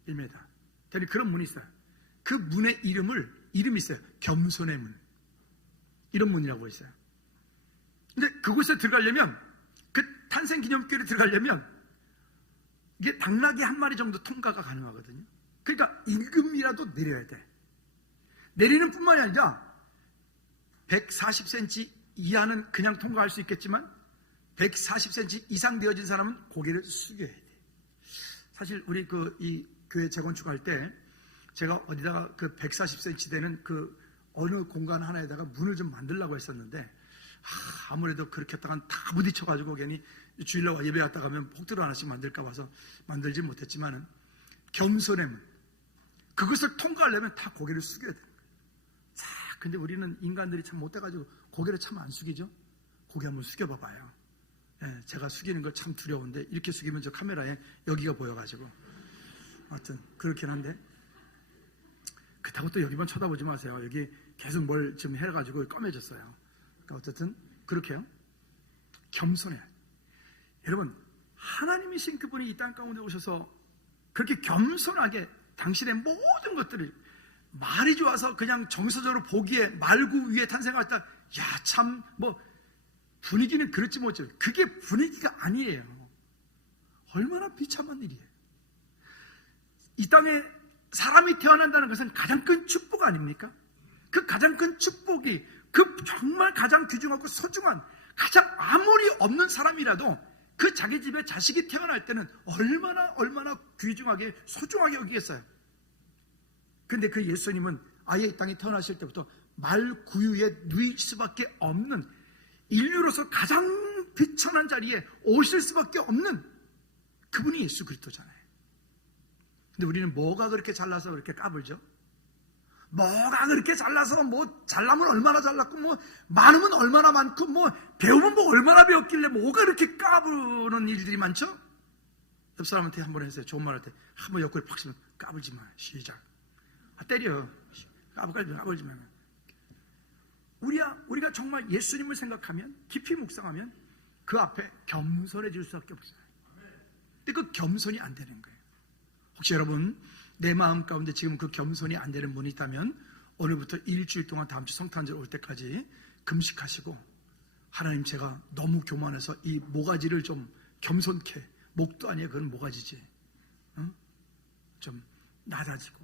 되는 그런 문이 있어요. 그 문의 이름이 있어요. 겸손의 문, 이런 문이라고 있어요. 근데 그곳에 들어가려면, 그 탄생기념교회에 들어가려면 이게 당나귀 한 마리 정도 통과가 가능하거든요. 그러니까 임금이라도 내려야 돼. 내리는 뿐만이 아니라 140cm 이하는 그냥 통과할 수 있겠지만 140cm 이상 되어진 사람은 고개를 숙여야 돼. 사실 우리 이 교회 재건축할 때 제가 어디다가 그 140cm 되는 그 어느 공간 하나에다가 문을 좀 만들려고 했었는데 아무래도 그렇게 했다간 다 부딪혀가지고 괜히 주일날 예배 갔다 가면 복도를 하나씩 만들까 봐서 만들지 못했지만은 겸손의 문, 그것을 통과하려면 다 고개를 숙여야 돼요. 자, 근데 우리는 인간들이 참 못돼가지고 고개를 참 안 숙이죠. 고개 한번 숙여봐봐요. 예, 제가 숙이는 걸 참 두려운데 이렇게 숙이면 저 카메라에 여기가 보여가지고 하여튼 그렇긴 한데 그렇다고 또 여기만 쳐다보지 마세요. 여기 계속 뭘 좀 해가지고 검해졌어요. 그러니까 어쨌든 그렇게요. 겸손해요. 여러분, 하나님이신 그분이 이 땅 가운데 오셔서 그렇게 겸손하게 당신의 모든 것들을 말이 좋아서 그냥 정서적으로 보기에 말구 위에 탄생할 때, 야, 참, 분위기는 그렇지 못해. 그게 분위기가 아니에요. 얼마나 비참한 일이에요. 이 땅에 사람이 태어난다는 것은 가장 큰 축복 아닙니까? 그 가장 큰 축복이 그 정말 가장 귀중하고 소중한 가장 아무리 없는 사람이라도 그 자기 집에 자식이 태어날 때는 얼마나 귀중하게 소중하게 여기겠어요. 근데 그 예수님은 아예 이 땅에 태어나실 때부터 말 구유에 누일 수밖에 없는 인류로서 가장 비천한 자리에 오실 수밖에 없는 그분이 예수 그리스도잖아요. 근데 우리는 뭐가 그렇게 잘나서 그렇게 까불죠? 뭐가 그렇게 잘나서 잘나면 얼마나 잘났고 많으면 얼마나 많고 배우면 얼마나 배웠길래 뭐가 그렇게 까부는 일들이 많죠? 옆 사람한테 한번 해주세요. 좋은 말 할 때 한번 옆구리 팍 치면 까불지 마. 시작. 때려. 까불지 마. 우리가 정말 예수님을 생각하면 깊이 묵상하면 그 앞에 겸손해질 수밖에 없어요. 근데 그 겸손이 안 되는 거예요. 혹시 여러분 내 마음 가운데 지금 그 겸손이 안 되는 분이 있다면 오늘부터 일주일 동안 다음 주 성탄절 올 때까지 금식하시고 하나님 제가 너무 교만해서 이 모가지를 좀 겸손케 목도 아니야 그건 모가지지 좀 낮아지고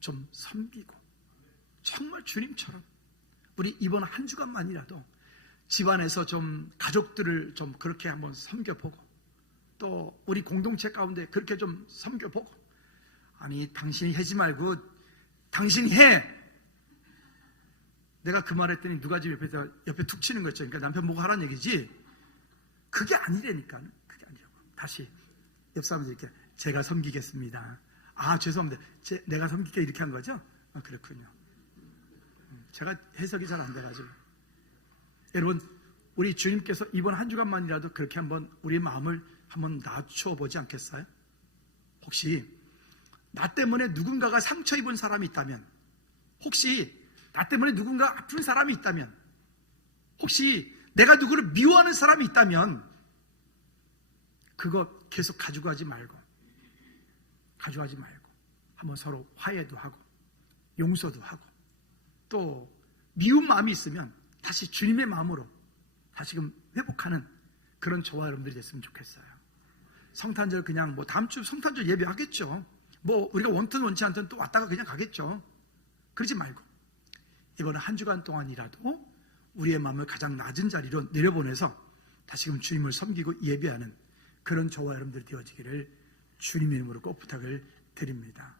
좀 섬기고 정말 주님처럼 우리 이번 한 주간만이라도 집안에서 좀 가족들을 좀 그렇게 한번 섬겨보고 또 우리 공동체 가운데 그렇게 좀 섬겨보고 아니 당신이 하지 말고 당신이 해. 내가 그 말했더니 누가 지금 옆에 툭 치는 거죠. 그러니까 남편 보고 하라는 얘기지. 그게 아니라니까. 그게 아니라고. 다시 옆 사람들 이렇게 제가 섬기겠습니다. 아 죄송합니다. 내가 섬길게 이렇게 한 거죠? 아 그렇군요. 제가 해석이 잘 안 돼가지고 여러분 우리 주님께서 이번 한 주간만이라도 그렇게 한번 우리의 마음을 한번 낮춰보지 않겠어요? 혹시 나 때문에 누군가가 상처 입은 사람이 있다면 혹시 나 때문에 누군가 아픈 사람이 있다면 혹시 내가 누구를 미워하는 사람이 있다면 그거 계속 가져가지 말고 한번 서로 화해도 하고 용서도 하고 또 미운 마음이 있으면 다시 주님의 마음으로 다시금 회복하는 그런 저와 여러분들이 됐으면 좋겠어요. 성탄절 그냥 다음 주 성탄절 예배하겠죠. 우리가 원튼 원치 않든 또 왔다가 그냥 가겠죠. 그러지 말고 이번 한 주간 동안이라도 우리의 마음을 가장 낮은 자리로 내려보내서 다시금 주님을 섬기고 예배하는 그런 저와 여러분들이 되어지기를 주님의 이름으로 꼭 부탁을 드립니다.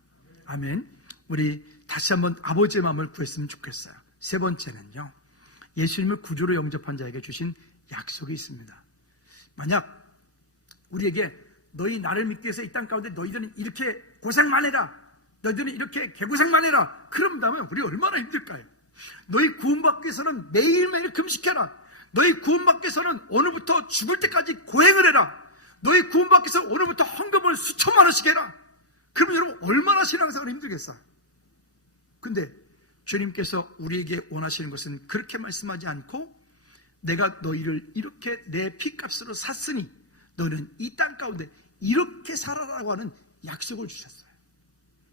아멘. 우리 다시 한번 아버지의 마음을 구했으면 좋겠어요. 세 번째는요, 예수님을 구주로 영접한 자에게 주신 약속이 있습니다. 만약 우리에게 너희 나를 믿기 위해서 이 땅 가운데 너희들은 이렇게 고생만 해라, 너희들은 이렇게 개고생만 해라, 그런다면 우리 얼마나 힘들까요? 너희 구원받기 위해서는 매일매일 금식해라, 너희 구원받기 위해서는 오늘부터 죽을 때까지 고행을 해라, 너희 구원받기 위해서 오늘부터 헌금을 수천만 원씩 해라. 그러면 여러분 얼마나 신앙생활이 힘들겠어요? 근데 주님께서 우리에게 원하시는 것은 그렇게 말씀하지 않고 내가 너희를 이렇게 내 피값으로 샀으니 너는 이 땅 가운데 이렇게 살아라고 하는 약속을 주셨어요.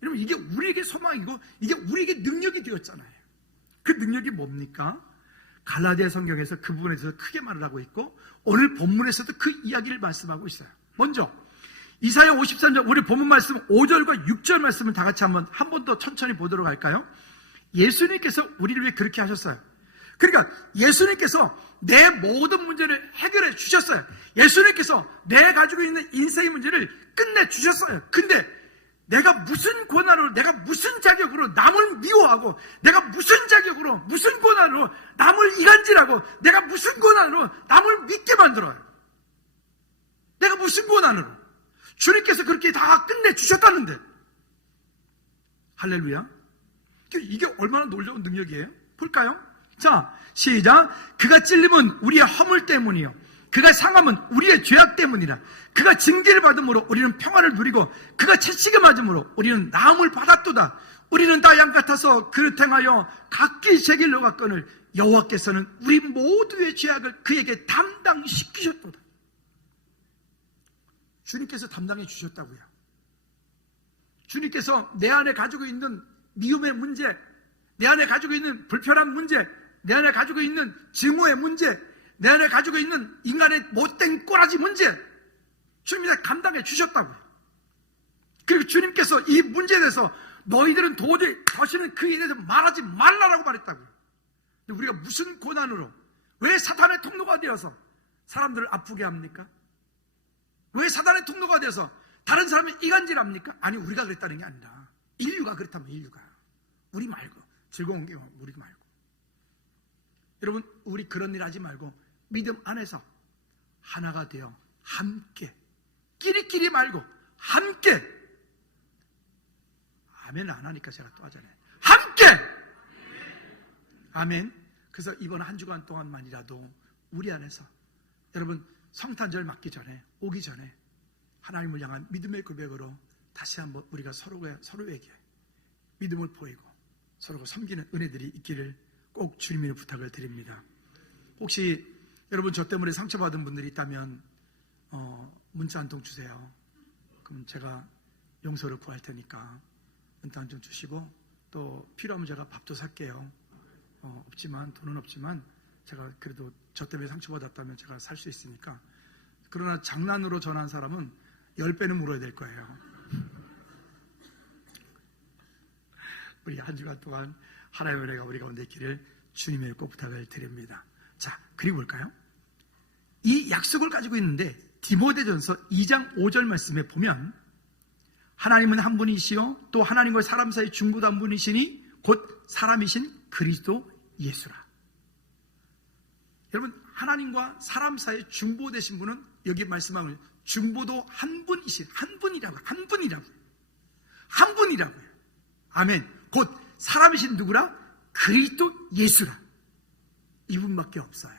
여러분 이게 우리에게 소망이고 이게 우리에게 능력이 되었잖아요. 그 능력이 뭡니까? 갈라디아 성경에서 그 부분에 대해서 크게 말을 하고 있고 오늘 본문에서도 그 이야기를 말씀하고 있어요. 먼저 이사야 53장 우리 본문 말씀 5절과 6절 말씀을 다 같이 한 번 더 천천히 보도록 할까요? 예수님께서 우리를 위해 그렇게 하셨어요. 그러니까 예수님께서 내 모든 문제를 해결해 주셨어요. 예수님께서 내 가지고 있는 인생의 문제를 끝내 주셨어요. 근데 내가 무슨 권한으로, 내가 무슨 자격으로 남을 미워하고, 내가 무슨 자격으로, 무슨 권한으로 남을 이간질하고, 내가 무슨 권한으로 남을 믿게 만들어요. 내가 무슨 권한으로. 주님께서 그렇게 다 끝내 주셨다는데. 할렐루야. 이게 얼마나 놀라운 능력이에요? 볼까요? 자, 시작. 그가 찔림은 우리의 허물 때문이요, 그가 상함은 우리의 죄악 때문이라. 그가 징계를 받음으로 우리는 평화를 누리고, 그가 채찍을 맞음으로 우리는 나음을 받았도다. 우리는 다 양 같아서 그릇 행하여 각기 제 길로 갔거늘 여호와께서는 우리 모두의 죄악을 그에게 담당시키셨도다. 주님께서 담당해 주셨다고요. 주님께서 내 안에 가지고 있는 미움의 문제, 내 안에 가지고 있는 불편한 문제, 내 안에 가지고 있는 증오의 문제, 내 안에 가지고 있는 인간의 못된 꼬라지 문제, 주님이 감당해 주셨다고요. 그리고 주님께서 이 문제에 대해서 너희들은 도저히 다시는 그 일에 대해서 말하지 말라라고 말했다고요. 근데 우리가 무슨 고난으로, 왜 사탄의 통로가 되어서 사람들을 아프게 합니까? 왜 사탄의 통로가 되어서 다른 사람을 이간질합니까? 아니, 우리가 그랬다는 게 아니라 인류가 그렇다면 인류가, 우리 말고, 즐거운 게 우리 말고. 여러분, 우리 그런 일 하지 말고 믿음 안에서 하나가 되어 함께, 끼리끼리 말고 함께. 아멘 안 하니까 제가 또 하잖아요. 함께. 아멘. 그래서 이번 한 주간 동안만이라도 우리 안에서, 여러분 성탄절 맞기 전에, 오기 전에 하나님을 향한 믿음의 고백으로 다시 한번 우리가 서로에게 믿음을 보이고 서로가 섬기는 은혜들이 있기를 꼭 주님의 부탁을 드립니다. 혹시 여러분 저 때문에 상처받은 분들이 있다면 문자 한 통 주세요. 그럼 제가 용서를 구할 테니까 문자 한 통 주시고, 또 필요하면 제가 밥도 살게요. 없지만, 돈은 없지만 제가 그래도 저 때문에 상처받았다면 제가 살 수 있으니까. 그러나 장난으로 전한 사람은 10배는 물어야 될 거예요. 우리 한 주간 동안 하나님의 은혜가 우리 가운데 있기를 주님의 꼭 부탁을 드립니다. 자, 그리고 볼까요? 이 약속을 가지고 있는데 디모데전서 2장 5절 말씀에 보면 하나님은 한 분이시요 또 하나님과 사람 사이 중보도 한 분이시니 곧 사람이신 그리스도 예수라. 여러분, 하나님과 사람 사이 중보되신 분은 여기 말씀하는 중보도 한 분이신, 한 분이라고요. 아멘. 곧 사람이신 누구라? 그리스도 예수라. 이분밖에 없어요.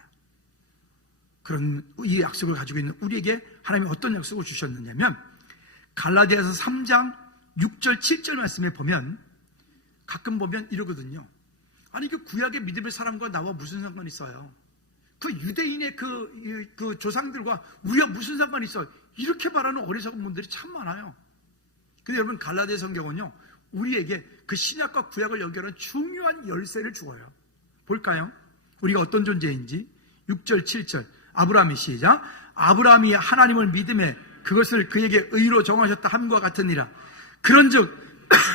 그런 이 약속을 가지고 있는 우리에게 하나님이 어떤 약속을 주셨느냐면, 갈라디아서 3장 6절 7절 말씀에 보면 가끔 보면 이러거든요. 아니, 그 구약의 믿음의 사람과 나와 무슨 상관이 있어요? 그 유대인의 그 조상들과 우리가 무슨 상관이 있어요? 이렇게 말하는 어리석은 분들이 참 많아요. 근데 여러분, 갈라디아 성경은요, 우리에게 그 신약과 구약을 연결하는 중요한 열쇠를 주어요. 볼까요? 우리가 어떤 존재인지. 6절 7절 아브라함이 시작. 아브라함이 하나님을 믿음에 그것을 그에게 의로 정하셨다 함과 같으니라. 그런즉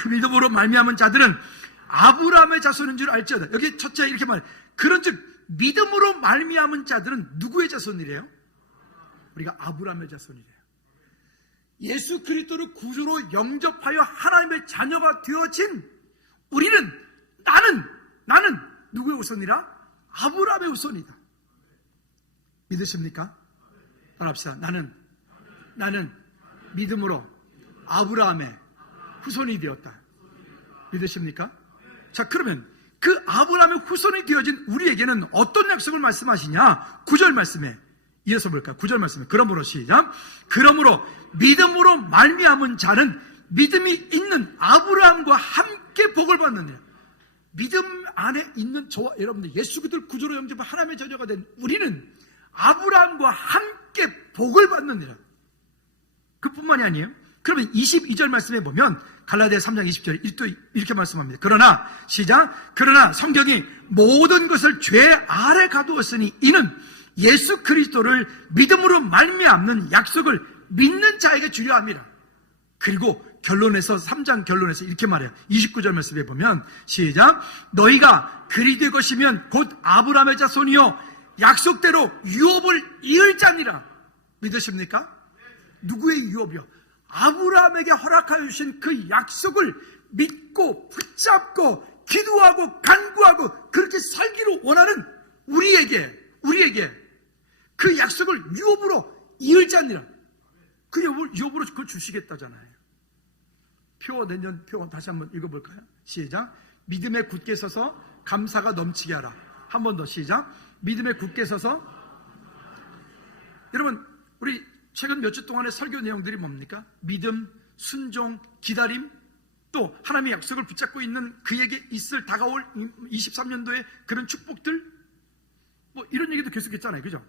믿음으로 말미암은 자들은 아브라함의 자손인 줄 알지어다. 여기 첫째 이렇게 말해. 그런즉 믿음으로 말미암은 자들은 누구의 자손이래요? 우리가 아브라함의 자손이래요. 예수 그리스도를 구주로 영접하여 하나님의 자녀가 되어진 우리는, 나는 누구의 후손이라? 아브라함의 후손이다. 믿으십니까? 따라합시다. 나는 믿음으로 아브라함의 후손이 되었다. 믿으십니까? 자, 그러면 그 아브라함의 후손이 되어진 우리에게는 어떤 약속을 말씀하시냐? 9절 말씀에 이어서 볼까요? 9절 말씀에 그러므로 시작. 그러므로 믿음으로 말미암은 자는 믿음이 있는 아브라함과 함께 복을 받느니라. 믿음 안에 있는 저와 여러분들, 예수 그리스도를 구주로 영접한 하나님의 자녀가 된 우리는 아브라함과 함께 복을 받느니라. 그뿐만이 아니에요. 그러면 22절 말씀에 보면 갈라디아 3장 20절에 또 이렇게 말씀합니다. 그러나 시작. 그러나 성경이 모든 것을 죄 아래 가두었으니 이는 예수 그리스도를 믿음으로 말미암는 약속을 믿는 자에게 주려 함이라. 그리고 결론에서 3장 결론에서 이렇게 말해요. 29절 말씀에 보면 시작. 너희가 그리 될 것이면 곧 아브라함의 자손이요 약속대로 유업을 이을 자니라. 믿으십니까? 누구의 유업이요? 아브라함에게 허락하여 주신 그 약속을 믿고 붙잡고 기도하고 간구하고 그렇게 살기를 원하는 우리에게 그 약속을 유업으로 이을 자니라. 그 유업으로 그걸 주시겠다잖아요. 내년 표 다시 한번 읽어볼까요? 시작. 믿음에 굳게 서서 감사가 넘치게 하라. 한 번 더 시작. 믿음에 굳게 서서. 여러분, 우리 최근 몇 주 동안의 설교 내용들이 뭡니까? 믿음, 순종, 기다림, 또 하나님의 약속을 붙잡고 있는 그에게 다가올 23년도의 그런 축복들, 뭐 이런 얘기도 계속했잖아요. 그죠?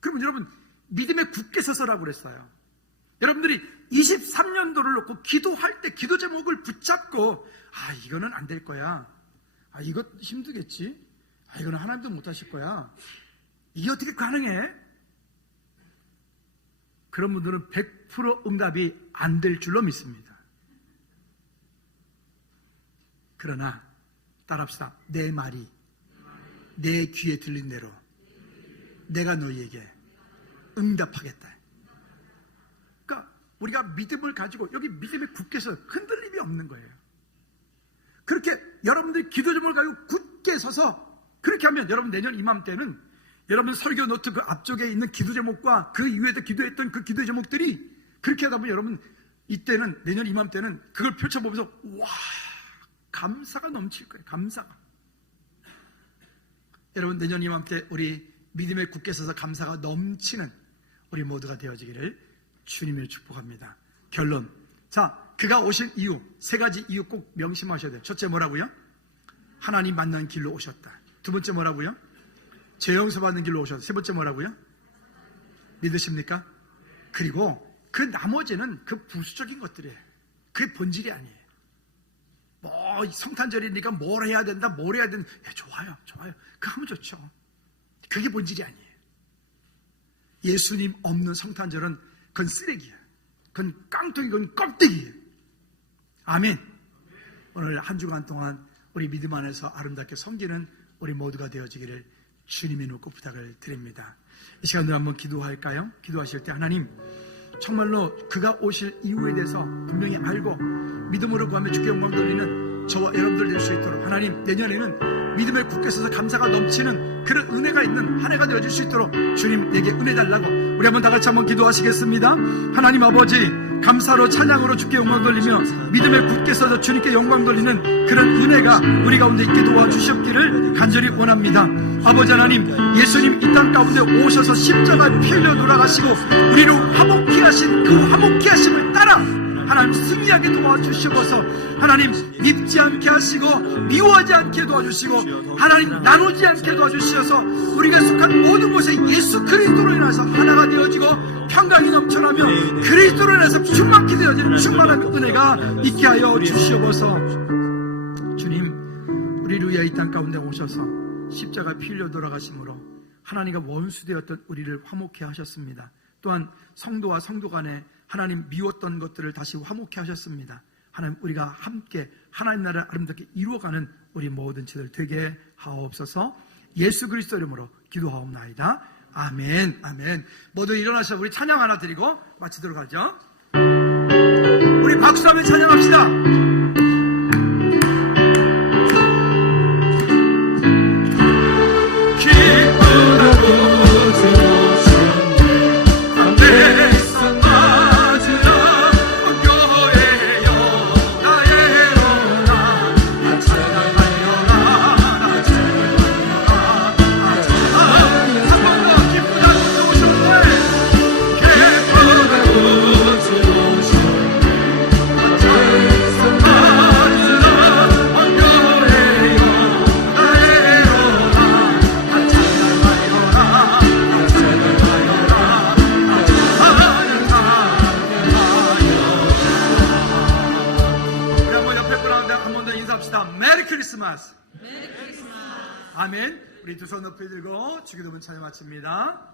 그러면 여러분, 믿음에 굳게 서서라고 그랬어요. 여러분들이 23년도를 놓고 기도할 때 기도 제목을 붙잡고 이거는 안 될 거야. 이거 힘들겠지. 이거는 하나님도 못 하실 거야. 이게 어떻게 가능해? 그런 분들은 100% 응답이 안 될 줄로 믿습니다. 그러나 따라합시다. 내 말이 내 귀에 들린 대로 내가 너희에게 응답하겠다. 그러니까 우리가 믿음을 가지고 여기 믿음에 굳게 서 흔들림이 없는 거예요. 그렇게 여러분들이 기도 제목을 가지고 굳게 서서 그렇게 하면 여러분 내년 이맘때는 여러분 설교 노트 그 앞쪽에 있는 기도 제목과 그 이후에도 기도했던 그 기도 제목들이 그렇게 하다 보면 여러분 이때는 내년 이맘때는 그걸 펼쳐보면서 와 감사가 넘칠 거예요. 감사가. 여러분 내년 이맘때 우리 믿음에 굳게 서서 감사가 넘치는 우리 모두가 되어지기를 주님을 축복합니다. 결론. 자, 그가 오신 이유 3가지 이유 꼭 명심하셔야 돼요. 첫째 뭐라고요? 하나님 만난 길로 오셨다. 두 번째 뭐라고요? 죄 용서받는 길로 오셨다. 세 번째 뭐라고요? 믿으십니까? 그리고 그 나머지는 그 부수적인 것들이에요. 그게 본질이 아니에요. 뭐 성탄절이니까 뭘 해야 된다, 뭘 해야 된다. 좋아요. 그거 하면 좋죠. 그게 본질이 아니에요. 예수님 없는 성탄절은 그건 쓰레기야. 그건 깡통이, 그건 껍데기예요. 아멘. 오늘 한 주간 동안 우리 믿음 안에서 아름답게 섬기는 우리 모두가 되어지기를 주님의 높고 부탁을 드립니다. 이 시간으로 한번 기도할까요? 기도하실 때 하나님 정말로 그가 오실 이유에 대해서 분명히 알고 믿음으로 구하며 주께 영광 돌리는 저와 여러분들 될 수 있도록 하나님 내년에는 믿음에 굳게 서서 감사가 넘치는 그런 은혜가 있는 한 해가 되어줄 수 있도록 주님 내게 은혜 달라고 우리 한번 다 같이 한번 기도하시겠습니다. 하나님 아버지 감사로 찬양으로 주께 영광 돌리며 믿음에 굳게 서서 주님께 영광 돌리는 그런 은혜가 우리 가운데 있게 도와주셨기를 간절히 원합니다. 아버지 하나님 예수님 이 땅 가운데 오셔서 십자가에 피 흘려 돌아가시고 우리를 화목케 하신 그 화목케 하심을 따라 하나님 승리하게 도와주시고서 하나님 입지 않게 하시고 미워하지 않게 도와주시고 하나님 나누지 않게 도와주시어서 우리가 속한 모든 곳에 예수 그리스도로 인해서 하나가 되어지고 평강이 넘쳐나며 그리스도로 인해서 충만케 되어지는 충만한 은혜가 있게 하여 주시옵소서. 주님 우리를 위하여 이 땅 가운데 오셔서 십자가 피 흘려 돌아가심으로 하나님과 원수되었던 우리를 화목케 하셨습니다. 또한 성도와 성도 간에 하나님 미웠던 것들을 다시 화목케 하셨습니다. 하나님 우리가 함께 하나님 나라를 아름답게 이루어가는 우리 모든 죄들 되게 하옵소서. 예수 그리스도 이름으로 기도하옵나이다. 아멘. 아멘. 모두 일어나셔 우리 찬양 하나 드리고 마치도록 하죠. 우리 박수하며 찬양합시다. 아멘. 우리 두 손 높이 들고 주기도문 찬양 마칩니다.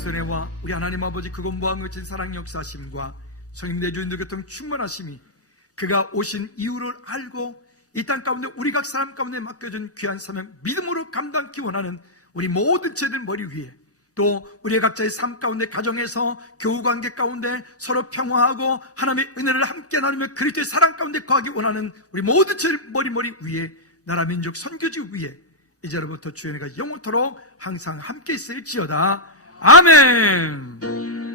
그리스도 은혜와 우리 하나님 아버지 그곳 무한 거친 사랑 역사하심과 성령 내주인들 교통 충만하심이 그가 오신 이유를 알고 이 땅 가운데 우리 각 사람 가운데 맡겨준 귀한 사명 믿음으로 감당기 원하는 우리 모든 죄들 머리 위에 또 우리의 각자의 삶 가운데 가정에서 교우관계 가운데 서로 평화하고 하나님의 은혜를 함께 나누며 그리스도의 사랑 가운데 거하기 원하는 우리 모든 죄를 머리 위에 나라 민족 선교지 위에 이제로부터 주의 은혜가 영원토록 항상 함께 있을지어다. 아멘.